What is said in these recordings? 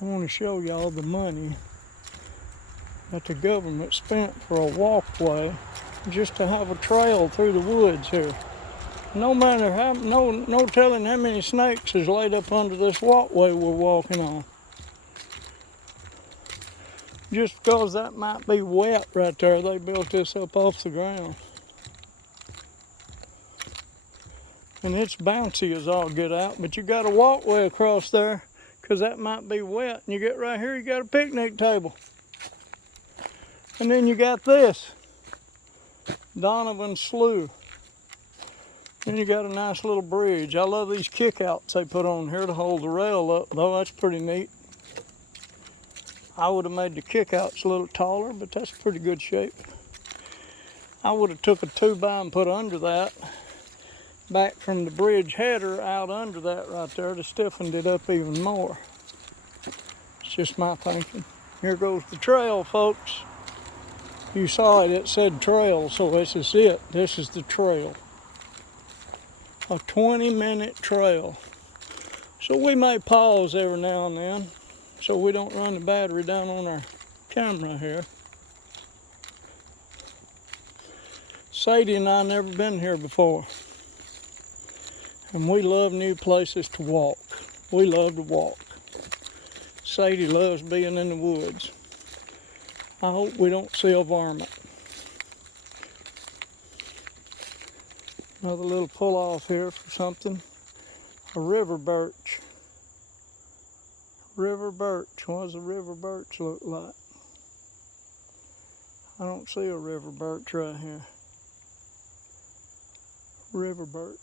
I want to show y'all the money that the government spent for a walkway just to have a trail through the woods here. No matter how, no telling how many snakes is laid up under this walkway we're walking on. Just because that might be wet right there, they built this up off the ground. And it's bouncy as all get out, but you got a walkway across there because that might be wet. And you get right here, you got a picnic table. And then you got this, Donovan Slough. Then you got a nice little bridge. I love these kickouts they put on here to hold the rail up, though. That's pretty neat. I would have made the kickouts a little taller, but that's pretty good shape. I would have took a 2x and put under that, back from the bridge header out under that right there to stiffen it up even more. It's just my thinking. Here goes the trail, folks. You saw it, it said trail, so this is it. This is the trail. A 20-minute trail. So we may pause every now and then so we don't run the battery down on our camera here. Sadie and I never been here before. And we love new places to walk. We love to walk. Sadie loves being in the woods. I hope we don't see a varmint. Another little pull off here for something. A river birch. River birch. What does a river birch look like? I don't see a river birch right here. River birch.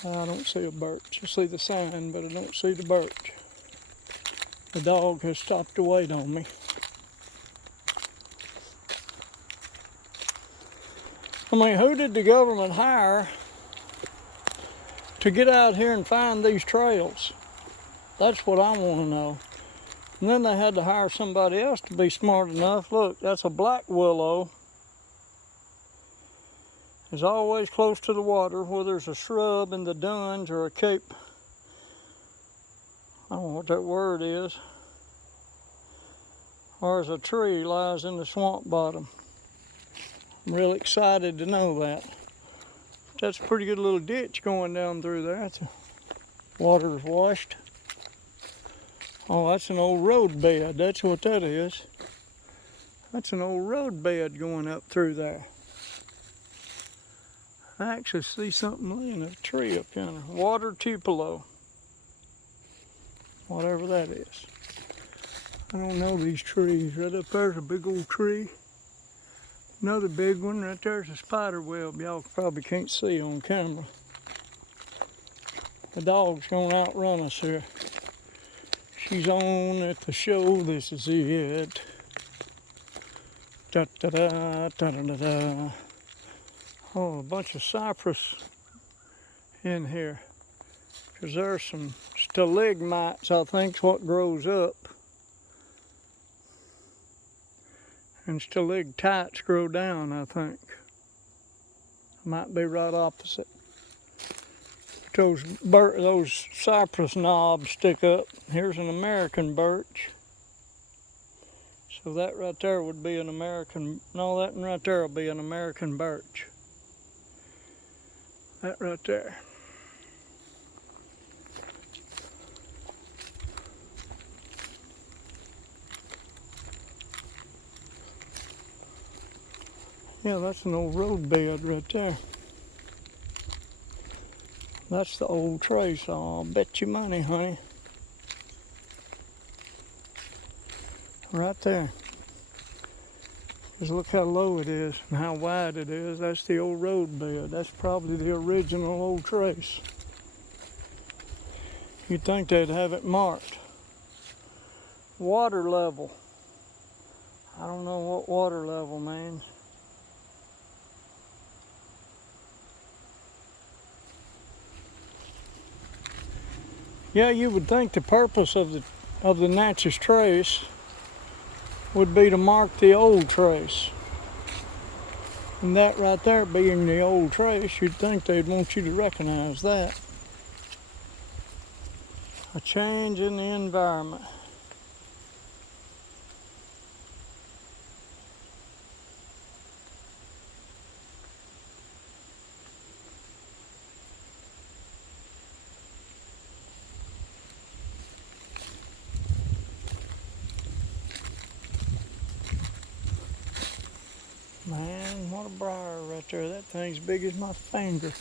I don't see a birch. I see the sign, but I don't see the birch. The dog has stopped to wait on me. I mean, who did the government hire to get out here and find these trails? That's what I want to know. And then they had to hire somebody else to be smart enough. Look, that's a black willow. It's always close to the water, whether there's a shrub in the duns or a cape. I don't know what that word is. Or as a tree lies in the swamp bottom. I'm really excited to know that. That's a pretty good little ditch going down through there. The water is washed. Oh, that's an old road bed. That's what that is. That's an old road bed going up through there. I actually see something laying in a tree up yonder. Water tupelo. Whatever that is. I don't know these trees. Right up there's a big old tree. Another big one. Right there's a spider web. Y'all probably can't see on camera. The dog's gonna outrun us here. She's on at the show. This is it. Da da da da da da. Oh, a bunch of cypress in here. Because there's some stalagmites, I think, is what grows up. And stalactites grow down, I think. Might be right opposite. Those cypress knobs stick up. Here's an American birch. So that right there would be an American, no, that one right there will be an American birch. That right there. Yeah, that's an old road bed right there. That's the old trace. I'll bet you money, honey. Right there. Just look how low it is and how wide it is. That's the old road bed. That's probably the original old trace. You'd think they'd have it marked. Water level. I don't know what water level means. Yeah, you would think the purpose of the Natchez Trace would be to mark the old trace. And that right there being the old trace, you'd think they'd want you to recognize that. A change in the environment. Man, what a briar right there. That thing's big as my finger.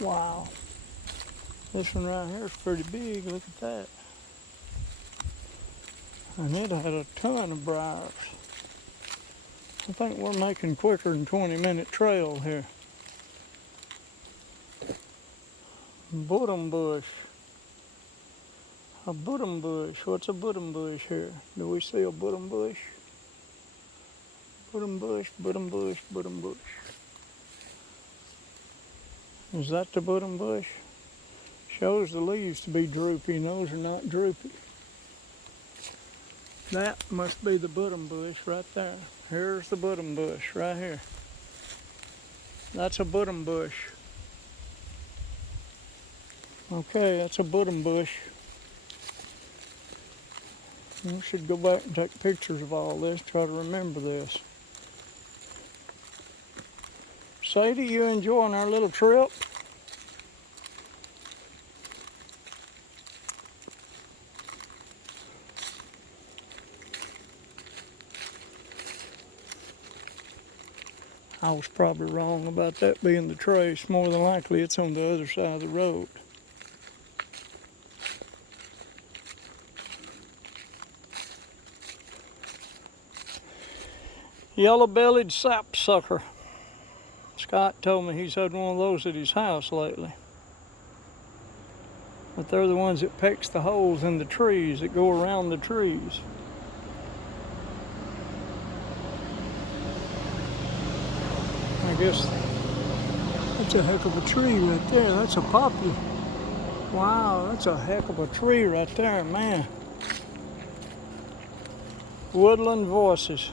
Wow. This one right here is pretty big. Look at that. And it had a ton of briars. I think we're making quicker than 20-minute trail here. Buddum bush. A buddum bush. What's a buddum bush here? Do we see a buddum bush? Buddum bush, buddum bush, buddum bush. Is that the buddum bush? Shows the leaves to be droopy, and those are not droopy. That must be the buddum bush right there. Here's the buddum bush right here. That's a buddum bush. Okay, that's a buddum bush. We should go back and take pictures of all this, try to remember this. Sadie, you enjoying our little trip? I was probably wrong about that being the trace. More than likely it's on the other side of the road. Yellow-bellied sapsucker. Scott told me he's had one of those at his house lately. But they're the ones that pecks the holes in the trees, that go around the trees. I guess that's a heck of a tree right there. That's a poplar. Wow, that's a heck of a tree right there, man. Woodland voices.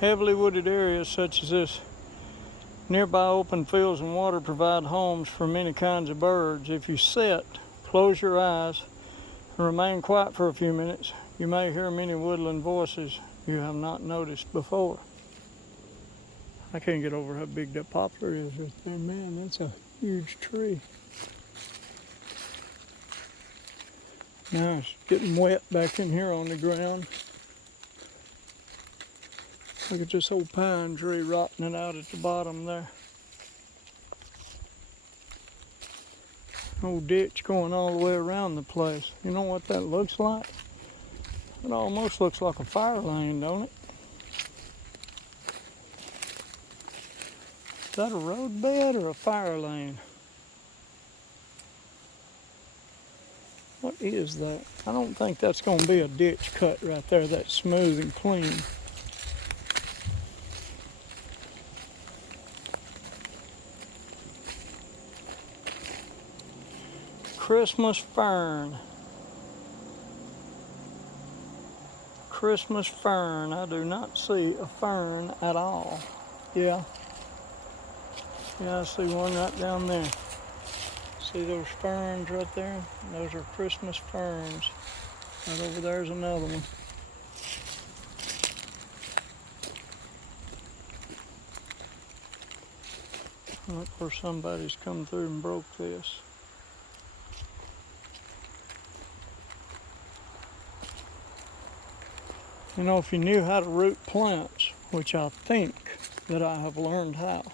Heavily wooded areas such as this nearby open fields and water provide homes for many kinds of birds. If you sit, close your eyes, and remain quiet for a few minutes, you may hear many woodland voices you have not noticed before. I can't get over how big that poplar is right there. Man, that's a huge tree. Now it's getting wet back in here on the ground. Look at this old pine tree rotting it out at the bottom there. Old ditch going all the way around the place. You know what that looks like? It almost looks like a fire lane, don't it? Is that a roadbed or a fire lane? What is that? I don't think that's going to be a ditch cut right there. That's smooth and clean. Christmas fern. Christmas fern. I do not see a fern at all. Yeah. Yeah, I see one right down there. See those ferns right there? Those are Christmas ferns. Right over there's another one. Look where somebody's come through and broke this. You know, if you knew how to root plants, which I think that I have learned how,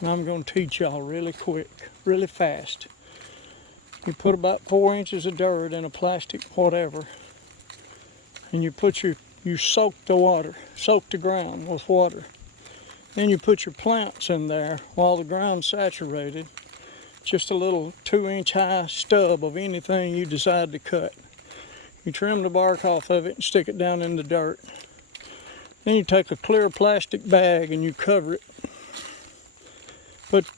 and I'm going to teach y'all really quick, really fast. You put about 4 inches of dirt in a plastic whatever, and you soak the ground with water. Then you put your plants in there while the ground's saturated, just a little 2-inch high stub of anything you decide to cut. You trim the bark off of it and stick it down in the dirt. Then you take a clear plastic bag and you cover it.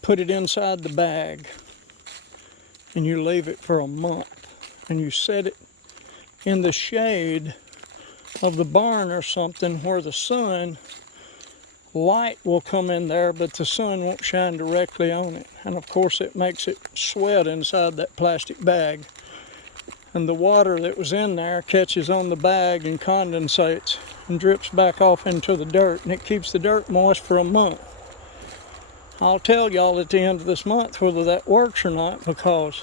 Put it inside the bag and you leave it for a month. And you set it in the shade of the barn or something where the sun light will come in there, but the sun won't shine directly on it. And of course it makes it sweat inside that plastic bag. And the water that was in there catches on the bag and condensates and drips back off into the dirt, and it keeps the dirt moist for a month. I'll tell y'all at the end of this month whether that works or not, because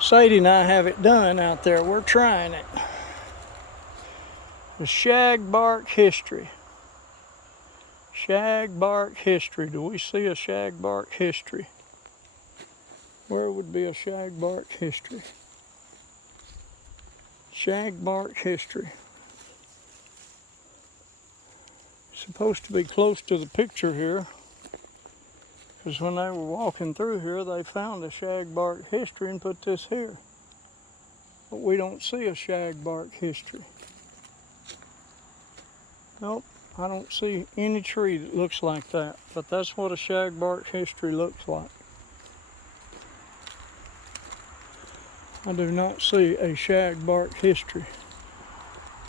Sadie and I have it done out there. We're trying it. The shagbark history. Shagbark history. Do we see a shagbark history? Where would be a shagbark history? Shagbark history. Supposed to be close to the picture here, because when they were walking through here, they found a shagbark history and put this here. But we don't see a shagbark history. Nope, I don't see any tree that looks like that, but that's what a shagbark history looks like. I do not see a shagbark history.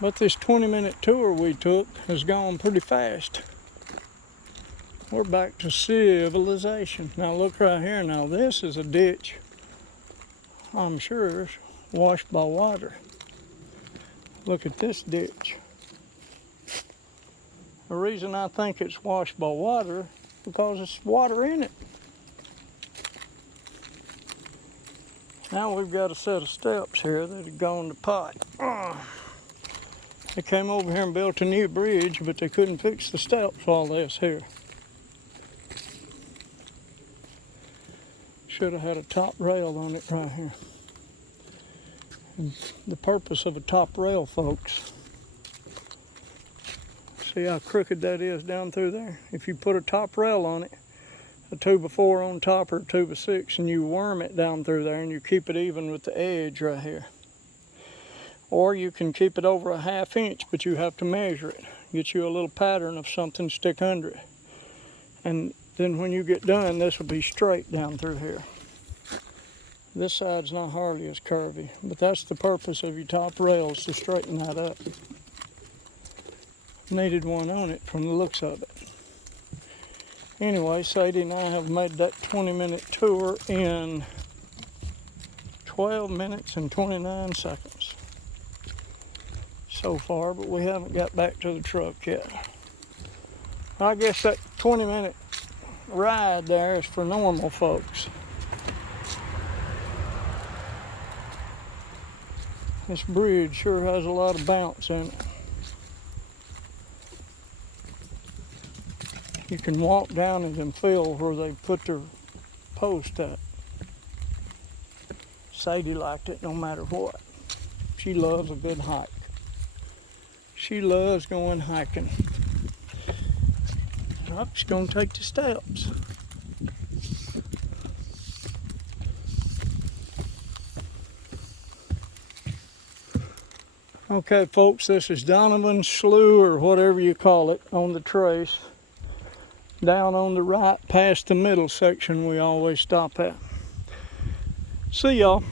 But this 20-minute tour we took has gone pretty fast. We're back to civilization. Now look right here. Now this is a ditch, I'm sure it's washed by water. Look at this ditch. The reason I think it's washed by water, because it's water in it. Now we've got a set of steps here that have gone to pot. They came over here and built a new bridge, but they couldn't fix the steps while they was here. Should have had a top rail on it right here. And the purpose of a top rail, folks, see how crooked that is down through there? If you put a top rail on it, a 2x4 on top or a 2x6, and you worm it down through there and you keep it even with the edge right here. Or you can keep it over a 1/2 inch, but you have to measure it. Get you a little pattern of something, stick under it. And then when you get done, this will be straight down through here. This side's not hardly as curvy, but that's the purpose of your top rails, to straighten that up. Needed one on it from the looks of it. Anyway, Sadie and I have made that 20-minute tour in 12 minutes and 29 seconds so far, but we haven't got back to the truck yet. I guess that 20-minute ride there is for normal folks. This bridge sure has a lot of bounce in it. You can walk down it and feel where they put their post at. Sadie liked it no matter what. She loves a good hike. She loves going hiking. I'm just gonna take the steps. Okay, folks, this is Donovan's Slough, or whatever you call it, on the trace. Down on the right, past the middle section we always stop at. See y'all.